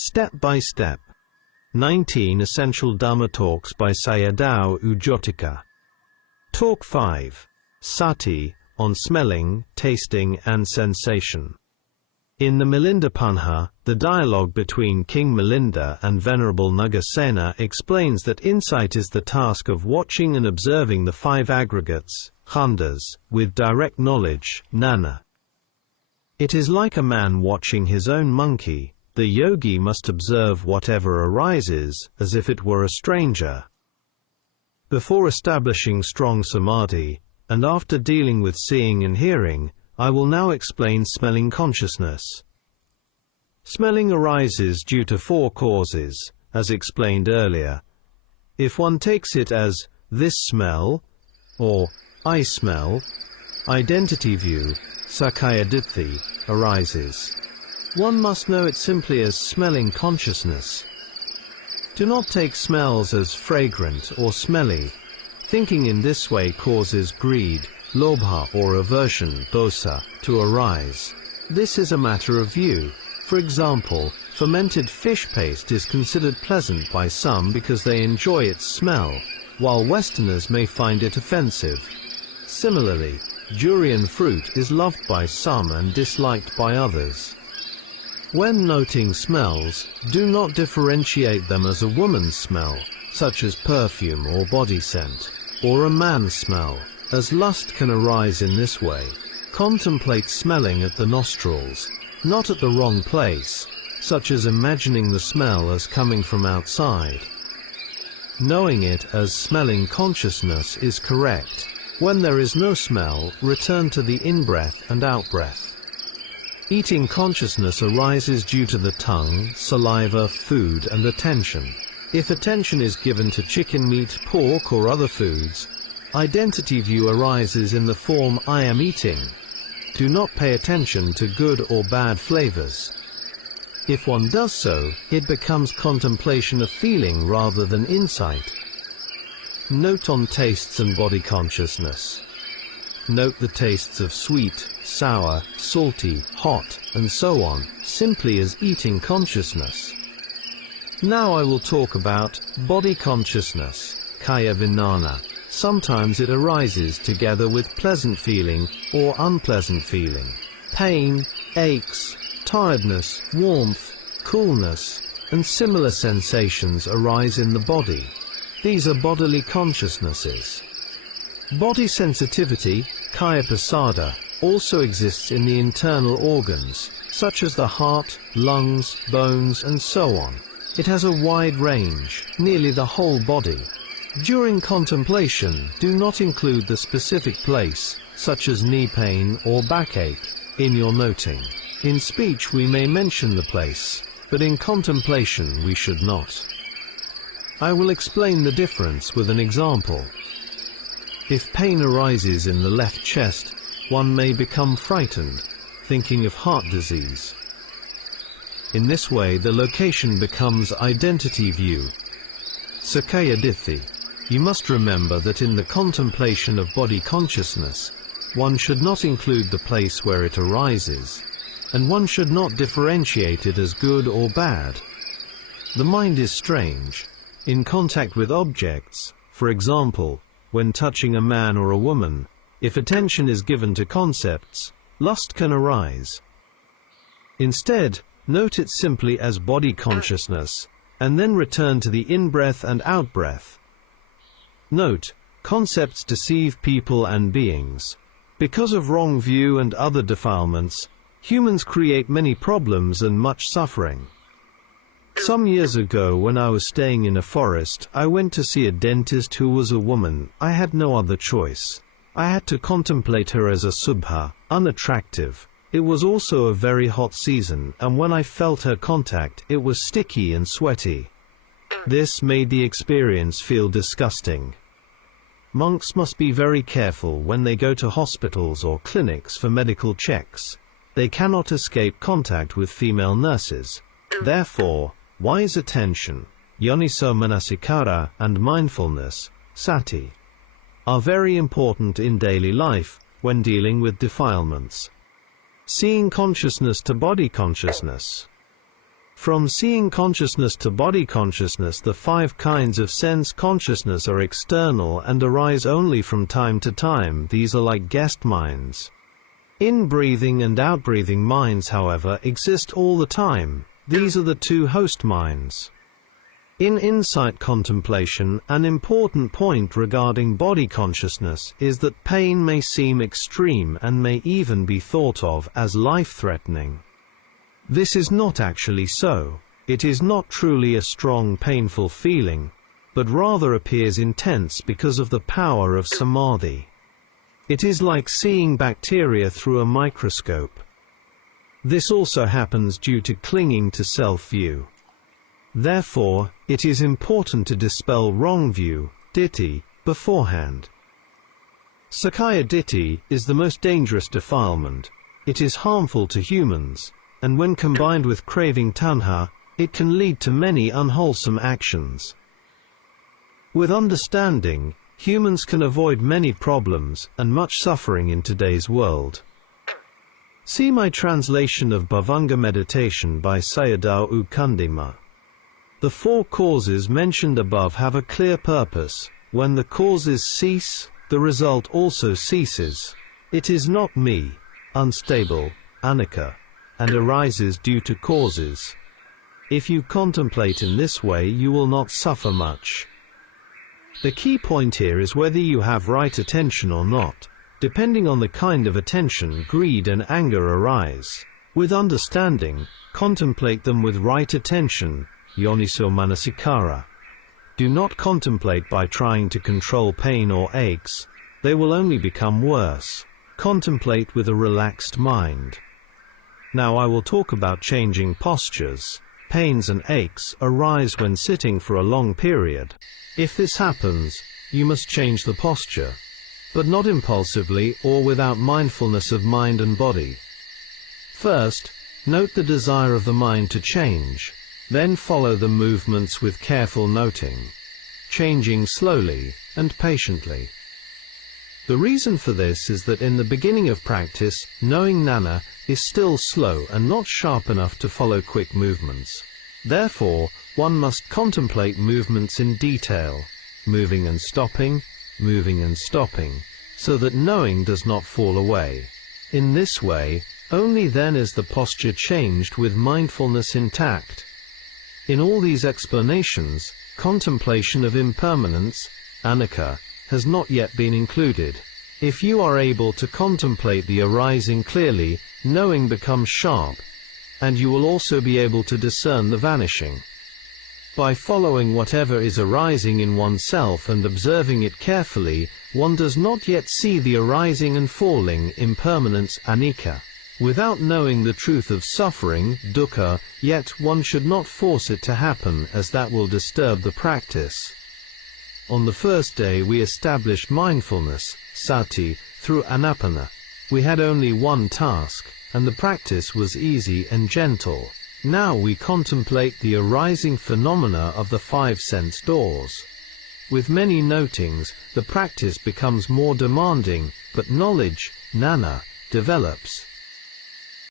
Step by Step. 19 Essential Dhamma Talks by Sayadaw Jotika. Talk 5. Sati, on smelling, tasting and sensation. In the Milinda Punha, the dialogue between King Milinda and Venerable Nagasena explains that insight is the task of watching and observing the five aggregates, khandas, with direct knowledge, jnana. It is like a man watching his own monkey. The yogi must observe whatever arises, as if it were a stranger. Before establishing strong samadhi, and after dealing with seeing and hearing, I will now explain smelling consciousness. Smelling arises due to four causes, as explained earlier. If one takes it as, this smell, or, I smell, identity view, sakkaya-ditthi, arises. One must know it simply as smelling consciousness. Do not take smells as fragrant or smelly. Thinking in this way causes greed, lobha or aversion, dosa, to arise. This is a matter of view. For example, fermented fish paste is considered pleasant by some because they enjoy its smell, while Westerners may find it offensive. Similarly, durian fruit is loved by some and disliked by others. When noting smells, do not differentiate them as a woman's smell, such as perfume or body scent, or a man's smell, as lust can arise in this way. Contemplate smelling at the nostrils, not at the wrong place, such as imagining the smell as coming from outside. Knowing it as smelling consciousness is correct. When there is no smell, return to the in-breath and out-breath. Eating consciousness arises due to the tongue, saliva, food, and attention. If attention is given to chicken meat, pork, or other foods, identity view arises in the form I am eating. Do not pay attention to good or bad flavors. If one does so, it becomes contemplation of feeling rather than insight. Note on tastes and body consciousness. Note the tastes of sweet, sour, salty, hot, and so on, simply as eating consciousness. Now I will talk about body consciousness, kaya vijnana. Sometimes it arises together with pleasant feeling or unpleasant feeling. Pain, aches, tiredness, warmth, coolness, and similar sensations arise in the body. These are bodily consciousnesses. Body sensitivity, kaya pasada, also exists in the internal organs, such as the heart, lungs, bones, and so on. It has a wide range, nearly the whole body. During contemplation, do not include the specific place, such as knee pain or backache, in your noting. In speech we may mention the place, but in contemplation we should not. I will explain the difference with an example. If pain arises in the left chest, one may become frightened, thinking of heart disease. In this way the location becomes identity view, sakkaya-ditthi. You must remember that in the contemplation of body consciousness, one should not include the place where it arises, and one should not differentiate it as good or bad. The mind is strange. In contact with objects, for example, when touching a man or a woman, if attention is given to concepts, lust can arise. Instead, note it simply as body consciousness, and then return to the in-breath and out-breath. Note, concepts deceive people and beings. Because of wrong view and other defilements, humans create many problems and much suffering. Some years ago when I was staying in a forest, I went to see a dentist who was a woman. I had no other choice. I had to contemplate her as a subha, unattractive. It was also a very hot season, and when I felt her contact, it was sticky and sweaty. This made the experience feel disgusting. Monks must be very careful when they go to hospitals or clinics for medical checks. They cannot escape contact with female nurses. Therefore, wise attention, yoniso manasikara, and mindfulness, sati, are very important in daily life when dealing with defilements. Seeing consciousness to body consciousness. From seeing consciousness to body consciousness, the 5 kinds of sense consciousness are external and arise only from time to time. These are like guest minds. In-breathing and out-breathing minds, however, exist all the time. These are the 2 host minds. In insight contemplation, an important point regarding body consciousness is that pain may seem extreme and may even be thought of as life-threatening. This is not actually so. It is not truly a strong, painful feeling, but rather appears intense because of the power of samadhi. It is like seeing bacteria through a microscope. This also happens due to clinging to self-view. Therefore, it is important to dispel wrong view, ditthi, beforehand. Sakkaya ditthi is the most dangerous defilement. It is harmful to humans, and when combined with craving tanha, it can lead to many unwholesome actions. With understanding, humans can avoid many problems and much suffering in today's world. See my translation of Bhavanga Meditation by Sayadaw Jotika. The 4 causes mentioned above have a clear purpose. When the causes cease, the result also ceases. It is not me, unstable, anicca, and arises due to causes. If you contemplate in this way, you will not suffer much. The key point here is whether you have right attention or not. Depending on the kind of attention, greed and anger arise. With understanding, contemplate them with right attention, yoniso manasikara. Do not contemplate by trying to control pain or aches. They will only become worse. Contemplate with a relaxed mind. Now I will talk about changing postures. Pains and aches arise when sitting for a long period. If this happens, you must change the posture, but not impulsively or without mindfulness of mind and body. First, note the desire of the mind to change, then follow the movements with careful noting, changing slowly and patiently. The reason for this is that in the beginning of practice, knowing Nana is still slow and not sharp enough to follow quick movements. Therefore, one must contemplate movements in detail, moving and stopping, so that knowing does not fall away. In this way, only then is the posture changed with mindfulness intact. In all these explanations, contemplation of impermanence, anicca, has not yet been included. If you are able to contemplate the arising clearly, knowing becomes sharp, and you will also be able to discern the vanishing. By following whatever is arising in oneself and observing it carefully, one does not yet see the arising and falling impermanence anicca. Without knowing the truth of suffering, dukkha, yet one should not force it to happen, as that will disturb the practice. On the first day we established mindfulness, sati, through anappana. We had only one task, and the practice was easy and gentle. Now we contemplate the arising phenomena of the 5 sense doors. With many notings, the practice becomes more demanding, but knowledge, nana, develops.